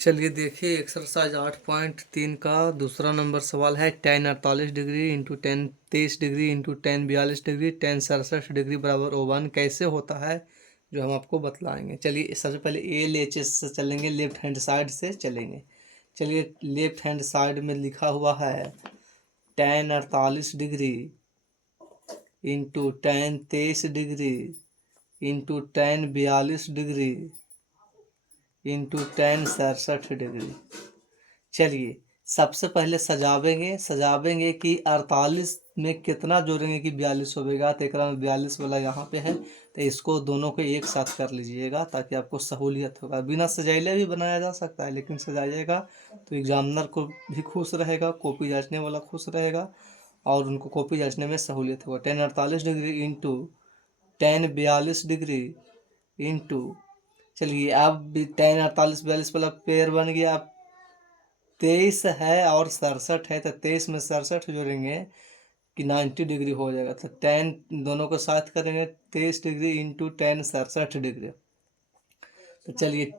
चलिए देखिए एक्सरसाइज 8.3 का दूसरा नंबर सवाल है। tan 48 degree into tan 23 degree into tan 42 degree tan 67 degree बराबर O1 कैसे होता है, जो हम आपको बतलाएंगे। चलिए सबसे पहले LHS से चलेंगे, लेफ्ट हैंड साइड से चलेंगे। चलिए लेफ्ट हैंड साइड में लिखा हुआ है tan 48 degree into tan 23 degree into tan 42 degree into tan 67 degree. चलिए सबसे पहले सजावेंगे कि 48 में कितना जोड़ेंगे कि 42 होगा। तो एक में 42 वाला यहाँ पे है, तो इसको दोनों को एक साथ कर लीजिएगा ताकि आपको सहूलियत होगा। बिना सजाइले भी बनाया जा सकता है, लेकिन सजाइएगा तो एग्जामिनर को भी खुश रहेगा, कॉपी जांचने वाला खुश रहेगा और उनको कॉपी जांचने में सहूलियत होगा। tan 48 degree into tan 42 degree into, चलिए अब tan 48 42 वाला पेयर बन गया। 23 है और 67 है, तो 23 में 67 जोड़ेंगे कि 90 डिग्री हो जाएगा। तो tan दोनों को साथ करेंगे 23 डिग्री इंटू tan 67 डिग्री। तो चलिए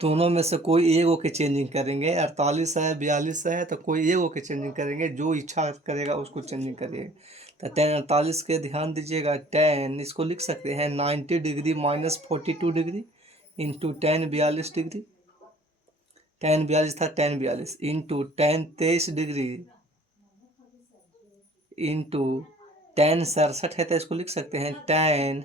दोनों में से कोई एक के चेंजिंग करेंगे। 48 है 42 है, तो कोई एक के चेंजिंग करेंगे, जो इच्छा करेगा उसको चेंजिंग करिएगा। तो tan 48 के ध्यान दीजिएगा, tan इसको लिख सकते हैं 90 degree minus 42 degree into tan 42 degree. tan 42 था tan 42 into tan 23 degree into tan 67 है, तो इसको लिख सकते हैं tan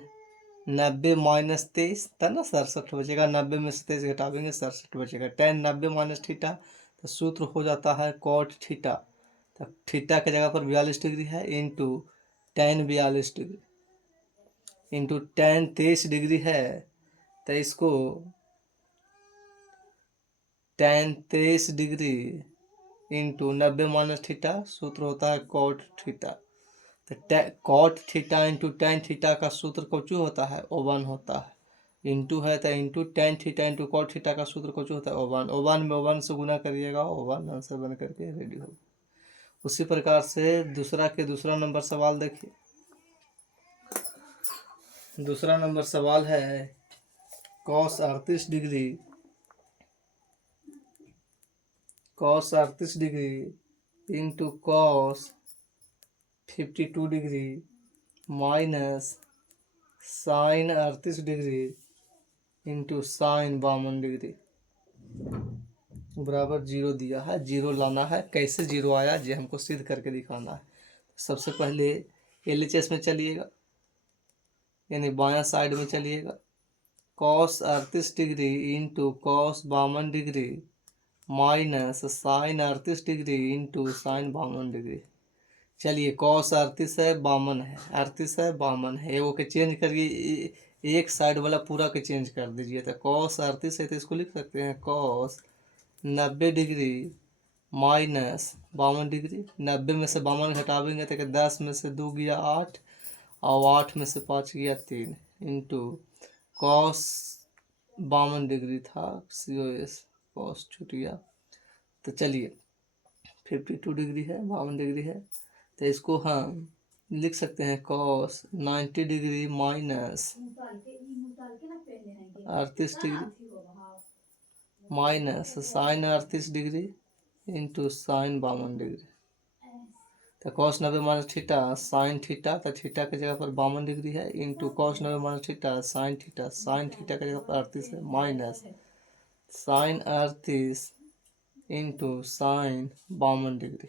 90 माइनस 23 था ना, 67 बचेगा। 90 में से 23 घटावेंगे 67 बचेगा। tan 90 माइनस थीटा, तो सूत्र हो जाता है cot थीटा। तो थीटा की जगह पर 42 डिग्री है into tan 42 degree into tan 23 degree है, तो इसको tan 23 degree into 90 minus theta, सूत्र होता है cot थीटा। तो cot theta into tan theta का सूत्र कौचू होता है, O1 होता है। इंटू है तो into tan theta into cot theta का सूत्र कौचू होता है, O1। O1 में O1 से गुना करिएगा, O1 आंसर बन करके रेडी होगा। उसी प्रकार से दूसरा नंबर सवाल देखिए। दूसरा नंबर सवाल है cos 38 degree into cos 52 degree minus sin 38 degree into sin 52 degree बराबर 0 दिया है। 0 लाना है, कैसे 0 आया ये हमको सिद्ध करके दिखाना है। सबसे पहले LHS में चलिएगा, यानी बायां साइड में चलिएगा। cos 38 degree into cos 52 degree minus sin 38 degree into sin 52 degree. चलिए cos 38 है 52 है, 38 है 52 है, वो के चेंज करिए, एक साइड वाला पूरा के चेंज कर दीजिए। तो cos 38 है, तो इसको लिख सकते हैं cos 90 डिग्री माइनस 52 डिग्री। 90 में से 52 घटावेंगे तो 10 में से 2 गया 8 और 8 में से 5 गया 3 इंटू cos 52 डिग्री था, COS cos छूट गया। तो चलिए 52 डिग्री है 52 डिग्री है, तो इसको हम लिख सकते हैं cos 90 degree minus 38 degree minus sin 38 degree into sin 52 degree. तो cos 90 minus theta sin theta, तो थीटा की जगह पर 52 डिग्री है into cos 90 minus theta sin theta की जगह पर 38 है minus sin 38 into sin 52 degree.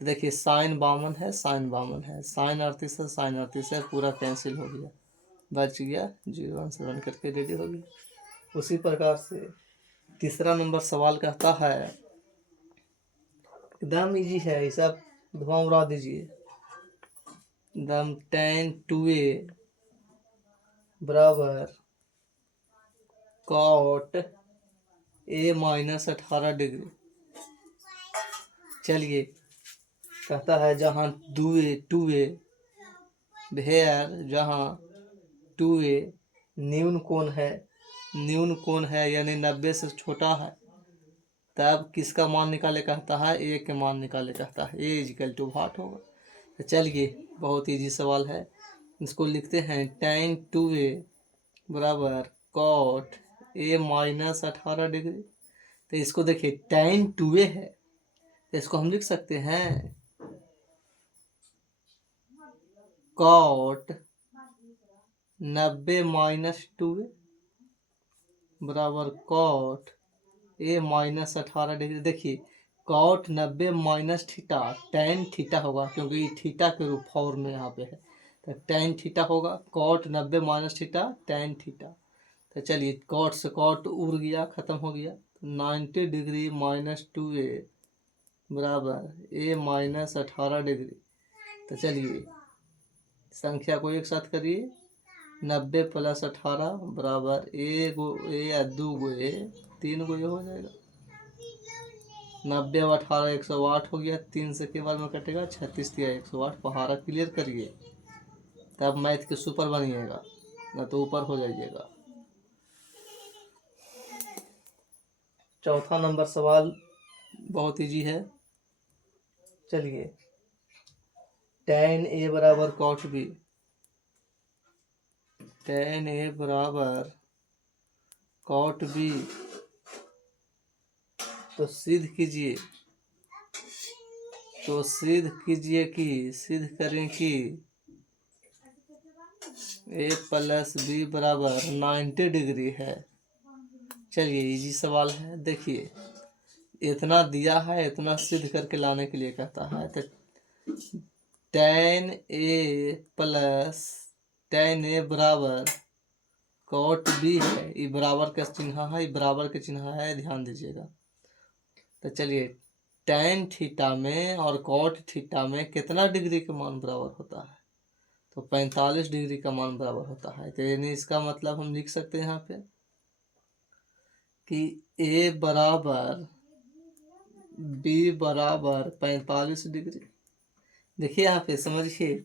तो देखिए sin 52 है sin 52 है, sin 38 है sin 38 है, पूरा कैंसिल हो गया, बच गया 0 आंसर बन करके रेडी हो गया। उसी प्रकार से तीसरा नंबर सवाल कहता है, एकदम इजी है, ये सब धुआं उड़ा दीजिए। एकदम tan 2a बराबर cot a माइनस 18 डिग्री। चलिए कहता है जहाँ 2a भेयर जहाँ 2a न्यून कोण है यानी 90 से छोटा है, तब किसका मान निकाले कहता है, ए के मान निकाले कहता है। ए इजिकल टू वाट होगा। तो चलिए बहुत इजी सवाल है, इसको लिखते हैं tan 2a बराबर cot a माइनस 18 डिग्री। तो इसको देखिए tan 2a है, तो इसको हम लिख सकते हैं cot 90 माइनस 2a बराबर cot a माइनस 18 डिग्री। देखिए cot 90 minus theta tan theta होगा, क्योंकि थीटा के रूप फॉर्म में यहाँ पे है, तो tan थीटा होगा। cot 90 minus theta tan theta. तो चलिए cot से cot उड़ गया, खत्म हो गया। 90 डिग्री माइनस 2a बराबर a माइनस 18 डिग्री। तो चलिए संख्या को एक साथ करिए, 90 प्लस 18 बराबर ए दो गो ए, 3 गो ए हो जाएगा। 90 और 18 108 हो गया, 3 से के बाद में कटेगा, 36 दिया 108। पहाड़ा क्लियर करिए, तब मैथ के सुपर बनिएगा, ना तो ऊपर हो जाइएगा। चौथा नंबर सवाल बहुत इजी है। चलिए tan a बराबर cot b, tan a बराबर cot b, तो सिद्ध कीजिए, सिद्ध करें कि a प्लस बी बराबर 90 डिग्री है। चलिए इजी सवाल है। देखिए इतना दिया है, इतना सिद्ध करके लाने के लिए कहता है। तो tan a plus tan a बराबर cot b है, ये बराबर का चिन्ह है, ये बराबर के चिन्ह है, ध्यान दीजिएगा। तो चलिए tan थीटा में और cot थीटा में कितना डिग्री का मान बराबर होता है? तो 45 डिग्री का मान बराबर होता है। तो यानी इसका मतलब हम लिख सकते हैं यहाँ पे कि a बराबर b बराबर 45 डिग्री। देखिए यहाँ पे समझिए,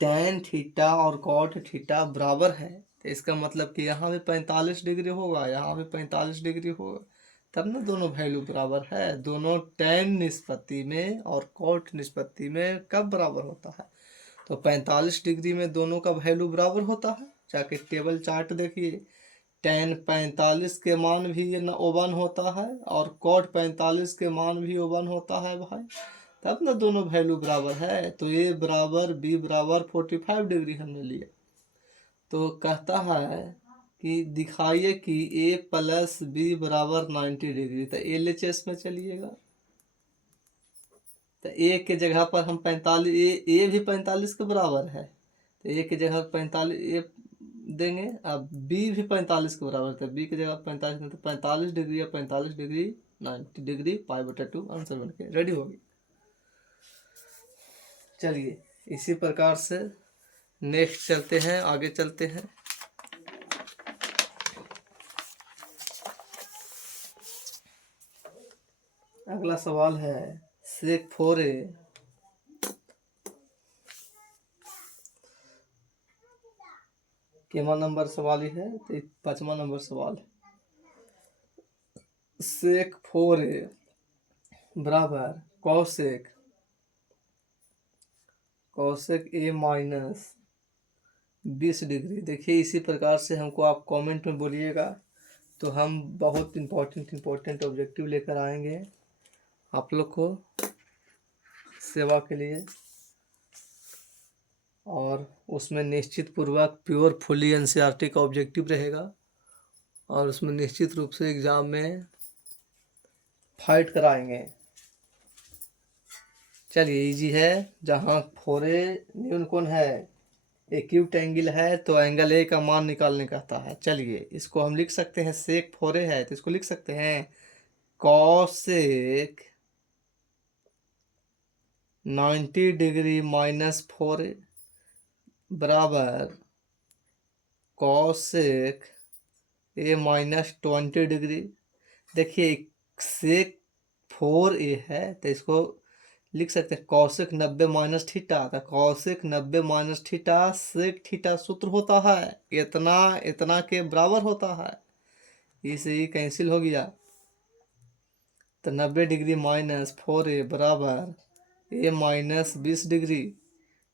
tan थीटा और cot थीटा बराबर है, तो इसका मतलब कि यहाँ भी 45 डिग्री होगा, यहाँ भी 45 डिग्री होगा, तब ना दोनों वैल्यू बराबर है। दोनों tan निष्पत्ति में और cot निष्पत्ति में कब बराबर होता है? तो 45 डिग्री में दोनों का वैल्यू बराबर होता है। जाके टेबल चार्ट देखिए, tan 45 के मान भी ओवन होता है और cot 45 के मान भी ओवन होता है भाई, तब ना दोनों वैल्यू बराबर है। तो a बराबर b बराबर 45 डिग्री हमने लिया। तो कहता है कि दिखाइए कि a प्लस बी बराबर 90 डिग्री। तो LHS में चलिएगा, तो a के जगह पर हम 45, a भी 45 के बराबर है, तो a की जगह 45 a देंगे। अब b भी 45 के बराबर, तो b की जगह 45, तो 45 डिग्री या 45 डिग्री 90 डिग्री, π/2 आंसर बन के रेडी होगी। चलिए इसी प्रकार से नेक्स्ट चलते हैं, आगे चलते हैं। अगला सवाल है sec 4a केमा नंबर सवाल ही है, तो 5वां नंबर सवाल है। sec 4a बराबर cosec a माइनस 20 डिग्री। देखिए इसी प्रकार से हमको आप कमेंट में बोलिएगा, तो हम बहुत इम्पोर्टेंट ऑब्जेक्टिव लेकर आएंगे आप लोग को सेवा के लिए, और उसमें निश्चित पूर्वक प्योर फुली NCERT का ऑब्जेक्टिव रहेगा, और उसमें निश्चित रूप से एग्ज़ाम में फाइट कराएंगे। चलिए इजी है। जहाँ 4a न्यून कोण है, एक्यूट एंगल है, तो एंगल ए का मान निकालने कहता है। चलिए इसको हम लिख सकते हैं, sec 4a है तो इसको लिख सकते हैं cosec 90 डिग्री माइनस 4a बराबर cosec a माइनस 20 डिग्री। देखिए sec 4a है तो इसको लिख सकते हैं cosec 90 माइनस थीटा, तो cosec 90 minus theta sec theta सूत्र होता है, इतना इतना के बराबर होता है, इसे ही कैंसिल हो गया। तो 90 डिग्री माइनस 4a बराबर a माइनस 20 डिग्री।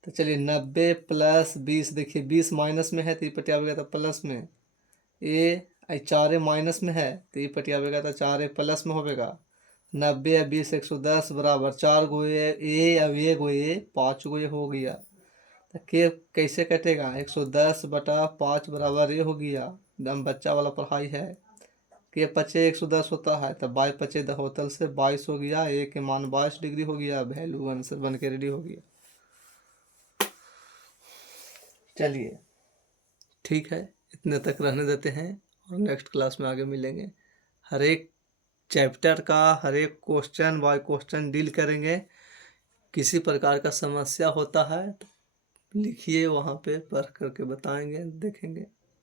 तो चलिए 90 प्लस 20, देखिए 20 माइनस में है तो ये पटिया हो गया था प्लस में, a 4 माइनस में है तो ये पटियावेगा तो 4 प्लस में होगा। 90 या 20 110 बराबर 4 गो ए अब ये गो ए 5 गो ये हो गया। तो के कैसे कटेगा? 110/5 बराबर ये हो गया। एकदम बच्चा वाला पढ़ाई है। के 5 110 होता है तो 22 5 होतल से 22 हो गया। ए के मान 22 डिग्री हो गया। वैल्यू आंसर बन के रेडी हो गया। चलिए ठीक है, इतने तक रहने देते हैं और नेक्स्ट क्लास में आगे मिलेंगे। हर एक चैप्टर का हर एक क्वेश्चन बाय क्वेश्चन डील करेंगे। किसी प्रकार का समस्या होता है तो लिखिए, वहाँ पे पढ़ करके बताएंगे, देखेंगे।